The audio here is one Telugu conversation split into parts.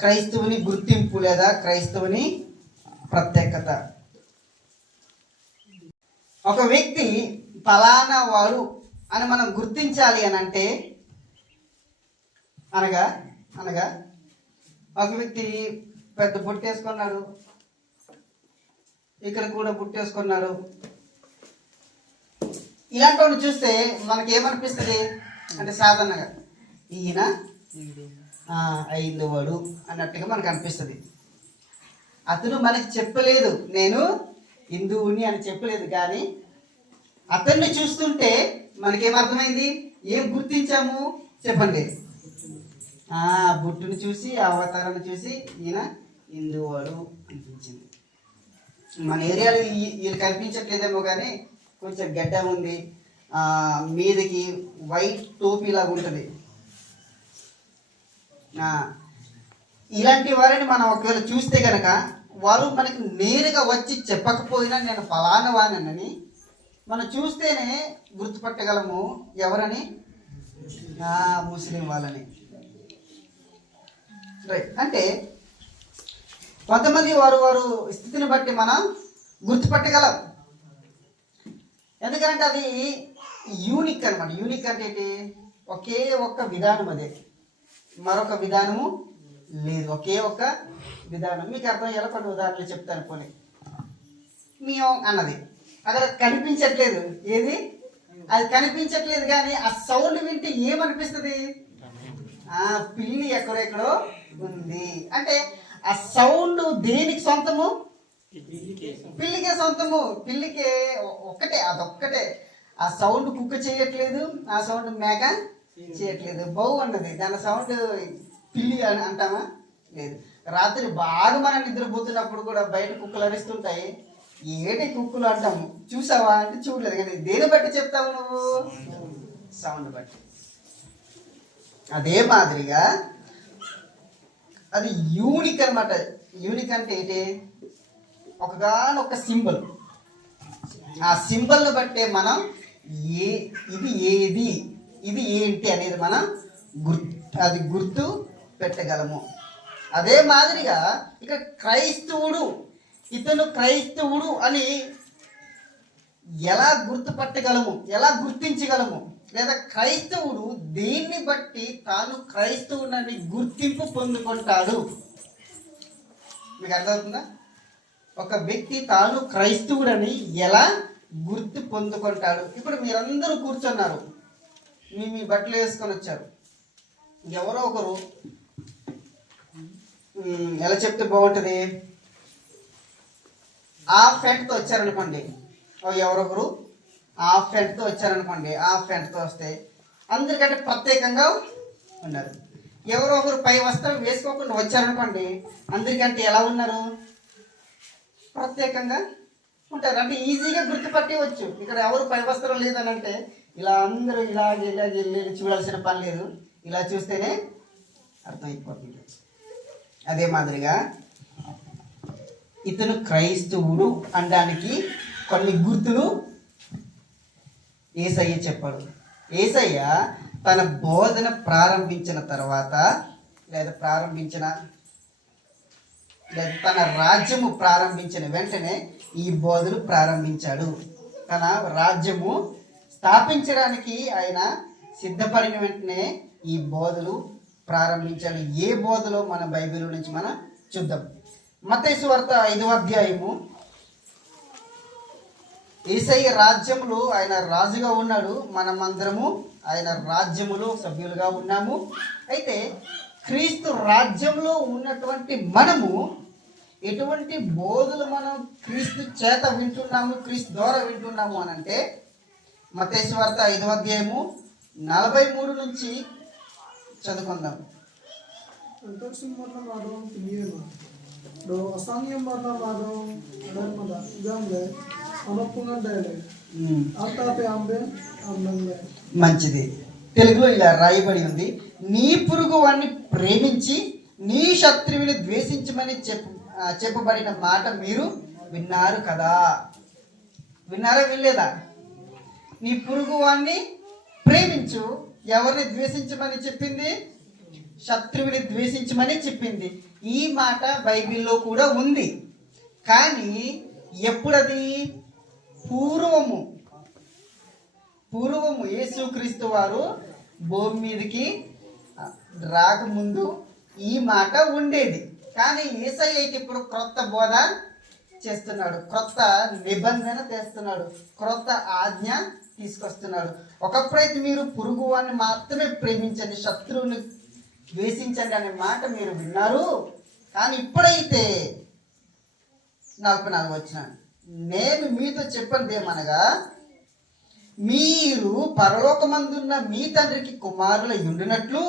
క్రైస్తవుని గుర్తింపు లేదా క్రైస్తవుని ప్రత్యేకత. ఒక వ్యక్తి ఫలానా వాడు అని మనం గుర్తించాలి అని అంటే అనగా ఒక వ్యక్తి పెద్ద బుట్టేసుకున్నాడు, ఇక్కడ కూడా బుట్టేసుకున్నాడు. ఇలాంటి వాడిని చూస్తే మనకి ఏమనిపిస్తుంది అంటే సాధారణంగా ఈయన ఐదవడు అన్నట్టుగా మనకు అనిపిస్తుంది. అతను మనకి చెప్పలేదు, నేను హిందువుని అని చెప్పలేదు, కానీ అతన్ని చూస్తుంటే మనకేమర్థమైంది, ఏం గుర్తించాము చెప్పండి? బుట్టును చూసి అవతారాన్ని చూసి ఈయన హిందువాడు అనిపించింది. మన ఏరియాలో వీళ్ళు కనిపించట్లేదేమో కానీ కొంచెం గడ్డ ఉంది, మీదకి వైట్ టోపీ లాగా ఉంటుంది. ఇలాంటి వారిని మనం ఒకవేళ చూస్తే కనుక వారు మనకి నేరుగా వచ్చి చెప్పకపోయినా నేను ఫలానా వానని మనం చూస్తేనే గుర్తుపట్టగలము ఎవరని, ముస్లిం వాళ్ళని. రైట్. అంటే కొంతమంది వారు స్థితిని బట్టి మనం గుర్తుపట్టగలం. ఎందుకంటే అది యూనిక్ అనమాట. యూనిక్ అంటే ఏంటి? ఒకే ఒక్క విధానం, అదే మరొక విధానము లేదు, ఒకే ఒక్క విధానం. మీకు అర్థం ఎలా కొన్ని ఉదాహరణలు చెప్తాను. పోనీ మియావ్ అన్నది అక్కడ కనిపించట్లేదు, ఏది అది కనిపించట్లేదు, కానీ ఆ సౌండ్ వింటే ఏమనిపిస్తుంది? పిల్లి ఎక్కడెక్కడో ఉంది. అంటే ఆ సౌండ్ దేనికి సొంతము? పిల్లికే సొంతము. పిల్లికే ఒక్కటే, అదొక్కటే. ఆ సౌండ్ కుక్క చేయట్లేదు, ఆ సౌండ్ మేక చేయట్లేదు. బౌ అన్నది, దాని సౌండ్ పిల్లి అని అంటామా? లేదు. రాత్రి బాగా మనం నిద్రపోతున్నప్పుడు కూడా బయట కుక్కలు అరుస్తుంటాయి, ఏటి కుక్కలు అంటాము. చూసావా అంటే చూడలేదు, కానీ దేని బట్టి చెప్తావు నువ్వు? సౌండ్ బట్టి. అదే మాదిరిగా అది యూనిక్ అనమాట. యూనిక్ అంటే ఏంటి? ఒకగానొక సింబల్. ఆ సింబల్ని బట్టే మనం ఇది ఏది, ఇది ఏంటి అనేది మనం గుర్తు పెట్టగలము. అదే మాదిరిగా ఇక క్రైస్తవుడు, ఇతను క్రైస్తవుడు అని ఎలా గుర్తుపట్టగలము, ఎలా గుర్తించగలము? లేదా క్రైస్తవుడు దేన్ని బట్టి తాను క్రైస్తవుడని గుర్తింపు పొందుకుంటాడు? మీకు అర్థమవుతుందా? ఒక వ్యక్తి తాను క్రైస్తవుడని ఎలా గుర్తు పొందుకుంటాడు? ఇప్పుడు మీరందరూ కూర్చున్నారు, మీ బట్టలు వేసుకొని వచ్చారు. ఎవరో ఒకరు ఎలా చెప్తే బాగుంటుంది, హాఫ్ ప్యాంట్తో వచ్చారనుకోండి. ఎవరొకరు హాఫ్ ప్యాంట్తో వచ్చారనుకోండి. హాఫ్ ప్యాంట్తో వస్తే అందరికంటే ప్రత్యేకంగా ఉన్నారు. ఎవరో ఒకరు పై వస్త్రం వేసుకోకుండా వచ్చారనుకోండి, అందరికంటే ఎలా ఉన్నారు? ప్రత్యేకంగా ఉంటారు. అంటే ఈజీగా గుర్తుపట్టేవచ్చు. ఇక్కడ ఎవరు పై వస్త్రం లేదని అంటే ఇలా అందరూ ఇలాగే చూడాల్సిన పని లేదు, ఇలా చూస్తేనే అర్థమైపోతుంది. అదే మాదిరిగా ఇతను క్రైస్తవుడు అనడానికి కొన్ని గుర్తులు యేసయ్య చెప్పాడు. యేసయ్య తన బోధన ప్రారంభించిన తర్వాత లేదా తన రాజ్యము ప్రారంభించిన వెంటనే ఈ బోధలు ప్రారంభించాడు. తన రాజ్యము స్థాపించడానికి ఆయన సిద్ధపడిన వెంటనే ఈ బోధలు ప్రారంభించాడు. ఏ బోధలో మన బైబిల్ నుంచి మనం చూద్దాం. మత్తయి సువార్త 5వ అధ్యాయము. యేసయ్య రాజ్యములో ఆయన రాజుగా ఉన్నాడు, మనమందరము ఆయన రాజ్యములో సభ్యులుగా ఉన్నాము. అయితే క్రీస్తు రాజ్యంలో ఉన్నటువంటి మనము ఎటువంటి బోధలు మనం క్రీస్తు చేత వింటున్నాము, క్రీస్తు ద్వారా వింటున్నాము అని అంటే మత్తయి సువార్త 5వ అధ్యాయము 43 నుంచి చదువుకుందాం. మంచిది. తెలుగులో ఇలా రాయబడి ఉంది, నీ పొరుగు వాణ్ణి ప్రేమించి నీ శత్రువుని ద్వేషించమని చెప్పబడిన మాట మీరు విన్నారు కదా. విన్నారా? వినలేదా? నీ పొరుగు వాణ్ణి ప్రేమించు. ఎవరిని ద్వేషించమని చెప్పింది? శత్రువుని ద్వేషించమని చెప్పింది. ఈ మాట బైబిల్లో కూడా ఉంది. కానీ ఎప్పుడది? పూర్వము యేసుక్రీస్తు వారు భూమి మీదకి రాకముందు ఈ మాట ఉండేది. కానీ యేసయ్య అయితే ఇప్పుడు క్రొత్త బోధ చేస్తున్నాడు, క్రొత్త నిబంధన తెస్తున్నాడు, క్రొత్త ఆజ్ఞ తీసుకొస్తున్నాడు. ఒకప్పుడైతే మీరు పొరుగు వారిని మాత్రమే ప్రేమించండి, శత్రువుని ద్వేషించండి అనే మాట మీరు విన్నారు. కానీ ఇప్పుడైతే 44 వచ్చిన, నేను మీతో చెప్పండి ఏమనగా, మీరు పరలోకమందున్న మీ తండ్రికి కుమారుల ఉండినట్లు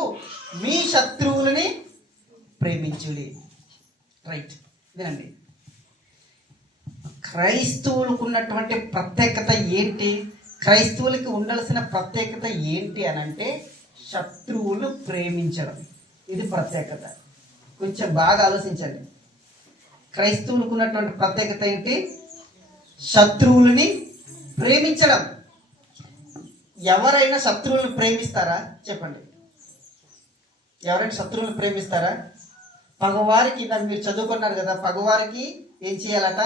మీ శత్రువులని ప్రేమించుడి. రైట్, వినండి. క్రైస్తవులకు ఉన్నటువంటి ప్రత్యేకత ఏంటి? క్రైస్తవులకి ఉండాల్సిన ప్రత్యేకత ఏంటి అని అంటే శత్రువులు ప్రేమించడం. ఇది ప్రత్యేకత. కొంచెం బాగా ఆలోచించండి. క్రైస్తవులకు ఉన్నటువంటి ప్రత్యేకత ఏంటి? శత్రువులని ప్రేమించడం. ఎవరైనా శత్రువులను ప్రేమిస్తారా? చెప్పండి. ఎవరైనా శత్రువులను ప్రేమిస్తారా? పగవారికి, నాకు మీరు చదువుకున్నారు కదా, పగవారికి ఏం చేయాలట?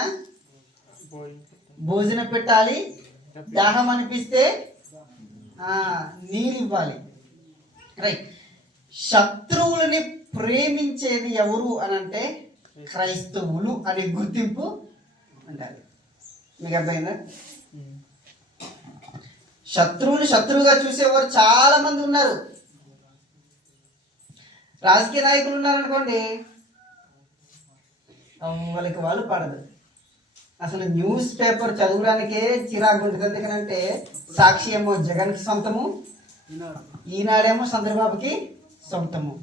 భోజనం పెట్టాలి, దాహం అనిపిస్తే నీళ్ళు ఇవ్వాలి. రైట్. శత్రువులని ప్రేమించేది ఎవరు అని అంటే క్రైస్తవులు అనే గుర్తింపు ఉండాలి. మీకు అర్థమైందా? శత్రువుగా చూసేవారు చాలా మంది ఉన్నారు. రాజకీయ నాయకులు ఉన్నారనుకోండి, వాళ్ళకి వాళ్ళు పడదు. అసలు న్యూస్ పేపర్ చదవడానికే చిరాకు ఉంటుంది. ఎందుకంటే సాక్షి ఏమో జగన్కి సొంతము, ఈనాడేమో చంద్రబాబుకి సొంతము.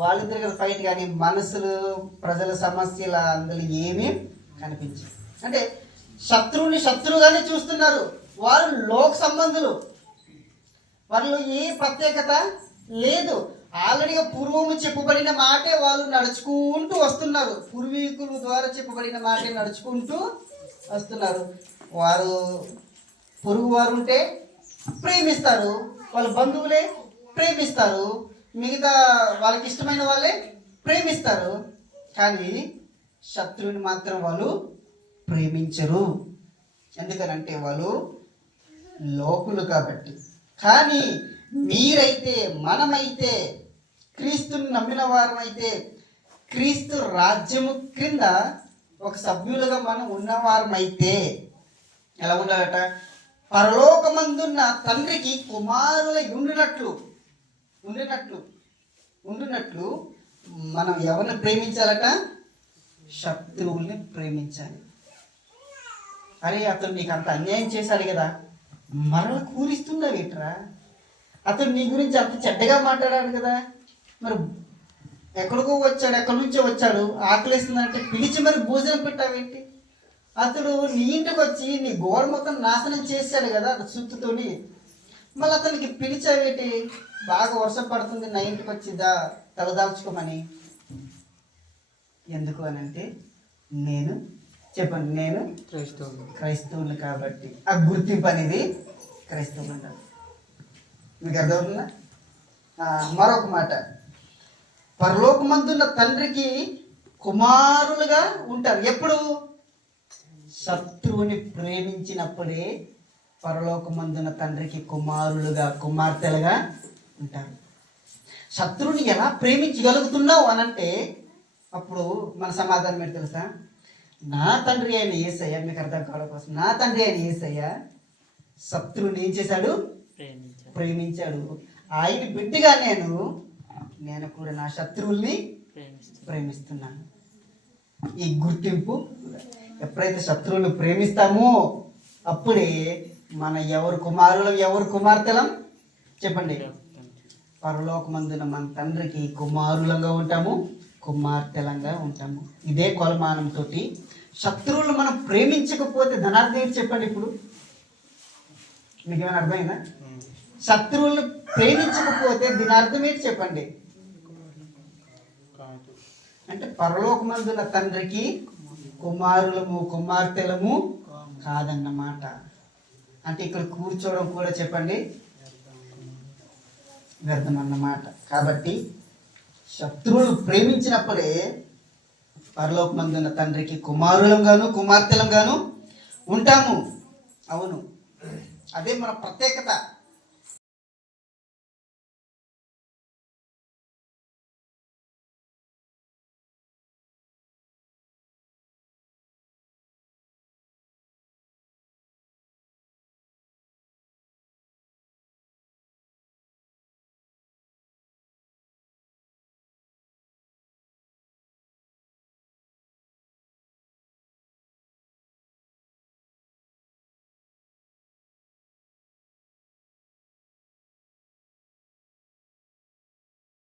వాళ్ళిద్దరు కదా ఫైట్. కానీ మనసులు, ప్రజల సమస్యల అందులో ఏమీ కనిపించదు. అంటే శత్రువుగానే చూస్తున్నారు. వారు లోక సంబంధులు, వాళ్ళు ఏ ప్రత్యేకత లేదు. ఆల్రెడీగా పూర్వము చెప్పబడిన మాటే వాళ్ళు నడుచుకుంటూ వస్తున్నారు. పూర్వీకుల ద్వారా చెప్పబడిన మాటే నడుచుకుంటూ వస్తున్నారు. వారు పొరుగు వారు ఉంటే ప్రేమిస్తారు, వాళ్ళ బంధువులే ప్రేమిస్తారు, మిగతా వాళ్ళకి ఇష్టమైన వాళ్ళే ప్రేమిస్తారు. కానీ శత్రువుని మాత్రం వాళ్ళు ప్రేమించరు. ఎందుకనంటే వాళ్ళు లోకులు కాబట్టి. కానీ మీరైతే, మనమైతే, క్రీస్తుని నమ్మిన వారమైతే, క్రీస్తు రాజ్యము క్రింద ఒక సభ్యులుగా మనం ఉన్నవారమైతే ఎలా ఉండాలట? పరలోకమందున్న తండ్రికి కుమారుల ఉండినట్లు మనం ఎవరిని ప్రేమించాలట? శత్రువుల్ని ప్రేమించాలి. అరే, అతను నీకు అంత అన్యాయం చేశాడు కదా, మరల కూరిస్తున్నావు ఏంట్రా? అతను నీ గురించి అంత చెడ్డగా మాట్లాడాడు కదా, మరి ఎక్కడి నుంచో వచ్చాడు, ఆకలిస్తుందంటే పిలిచి మరి భోజనం పెట్టావేంటి? అతడు నీ ఇంటికి వచ్చి నీ గోడ మొత్తం నాశనం చేశాడు కదా సుత్తుతోని, మళ్ళీ అతనికి పిలిచావేంటి? బాగా వర్షం పడుతుంది, నా ఇంటికి వచ్చిందా తలదాల్చుకోమని. ఎందుకు అని అంటే నేను క్రైస్తవులు కాబట్టి ఆ గుర్తింపు అనేది క్రైస్తవులు అంటారు. మీకు అర్థమవుతుందా? మరొక మాట, పరలోకమందున్న తండ్రికి కుమారులుగా ఉంటారు. ఎప్పుడు? శత్రువుని ప్రేమించినప్పుడే పరలోకమందున్న తండ్రికి కుమార్తెలుగా ఉంటారు. శత్రువుని ఎలా ప్రేమించగలుగుతున్నావు అనంటే అప్పుడు మన సమాధానం ఏంటి తెలుసా? నా తండ్రి అయిన యేసయ్య, మీకు అర్థం కావడం కోసం, నా తండ్రి అయిన యేసయ్య శత్రువుని ఏం చేశాడు? ప్రేమించాడు. ఆయన బిడ్డగా నేను కూడా నా శత్రువుల్ని ప్రేమిస్తున్నాను. ఈ గుర్తింపు ఎప్పుడైతే శత్రువులు ప్రేమిస్తామో అప్పుడే మన ఎవరు కుమారులం, ఎవరు కుమార్తెలం? చెప్పండి. పరలోకమందున మన తండ్రికి కుమారులంగా ఉంటాము, కుమార్తెలంగా ఉంటాము. ఇదే కొలమానంతో శత్రువులు మనం ప్రేమించకపోతే ధనార్థం ఏంటి చెప్పండి? ఇప్పుడు మీకు ఏమైనా అర్థమైందా? శత్రువులను ప్రేమించకపోతే దీని అర్థం ఏంటి చెప్పండి? అంటే పరలోకమందున తండ్రికి కుమారులము, కుమార్తెలము కాదన్నమాట. అంటే ఇక్కడ కూర్చోవడం కూడా చెప్పండి వ్యర్థం అన్నమాట. కాబట్టి శత్రువులు ప్రేమించినప్పుడే పరలోకమందున్న తండ్రికి కుమారులంగాను కుమార్తెలంగాను ఉంటాము. అవును, అదే మన ప్రత్యేకత.